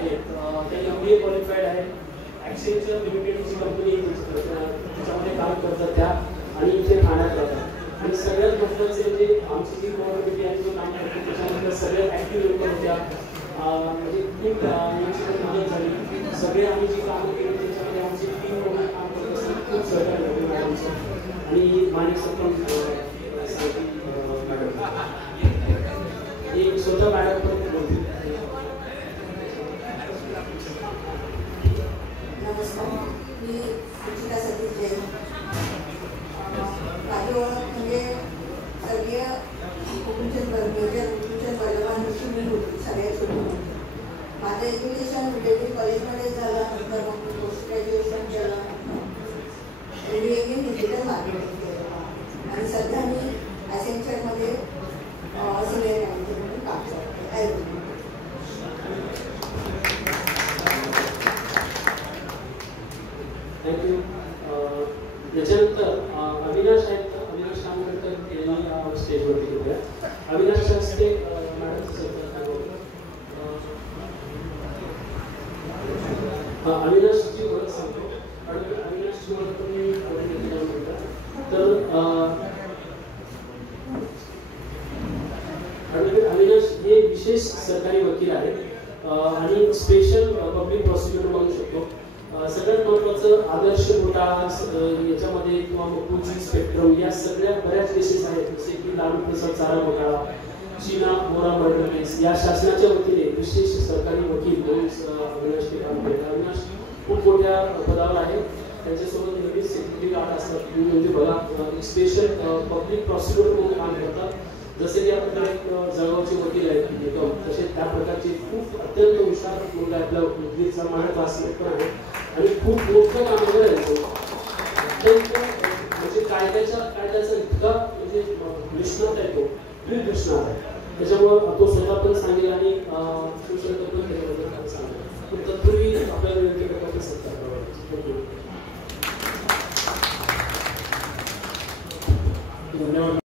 आहेत त्या MBA qualified आहेत. ॲक्सेंचर लिमिटेड जी कंपनी त्याच्यामध्ये काम करतात त्या आणि इथे ठाण्यात राहतात. आणि सगळ्यात महत्त्वाचे जे आमची जी कोऑर्डिनेटिव्ह आहे जे काम करते त्याच्यामध्ये सगळ्यात ॲक्टिव्ह लोक होत्या. म्हणजे खूप याची मदत झाली. सगळे आम्ही जी कामं केली त्याच्यामध्ये आमची टीम वगैरे काम करत असताना खूप सहकार्य होते मॅडमचं. आणि माणिक सर पण मॅडम ही स्वतः मॅडम पण बोलते. नमस्कार, मी सुचिता सतीश जैन. माझी ओळख म्हणजे स्वर्गीय हुकुमचंद बर्लवान ऋषी मी होती सगळ्यात छोटी. माझं एज्युकेशन डेली कॉलेजमध्ये झालं. नंतर मग पोस्ट ग्रॅज्युएशन केलं. MBA इन डिजिटल मार्केटिंग केलं. आणि सध्या मी ॲसेंचरमध्ये सिनियर मॅनेजर म्हणून काम करते. थँक्यू. त्याच्यानंतर अविनाश आहेत. अविनाश कामकर यांनी स्टेजवरती घेऊया. अविनाश शास्त्री मॅडमचं अविनाशची ओळख सांगतो. अविनाशची ओळख तुम्ही म्हणता तर अविनाश हे विशेष सरकारी वकील आहेत आणि स्पेशल पब्लिक प्रॉसिक्युटर म्हणू शकतो. सगळ्यात महत्त्वाचं आदर्श घोटाळा याच्यामध्ये किंवा मकुची स्पेक्ट्रम या सगळ्या बऱ्याच केसेस आहेत. जसे की लालू प्रसाद चारा घोटाळा, शीना बोरा मर्डर केस या शासनाच्या वतीने विशेष सरकारी वकील म्हणून अविनाश हे काम करतात. अविनाश खूप मोठ्या पदावर आहे. त्यांच्यासोबत नेहमीच सेक्रेटरी राहत असतात. म्हणजे बघा स्पेशल पब्लिक प्रॉसिक्युटर म्हणून काम करतात. जसे की आपल्याकडे एक जळगावचे वकील आहेत निकम, तसे त्या प्रकारचे खूप अत्यंत हुशार मुलगा आपल्या वकीलचा माझ्या क्लासमेट पण आहे आणि खूप मोठं काम वगैरे आहे. अत्यंत म्हणजे कायद्याचा इतका म्हणजे निष्णात आहे तो, निष्णात आहे. त्याच्यामुळं तो स्वतः पण सांगेल आणि सुशक्त पण त्याच्याबद्दल सांगेल. पण तत्पूर्वी आपल्याला विनंती करण्याचा सत्कार करावा. धन्यवाद.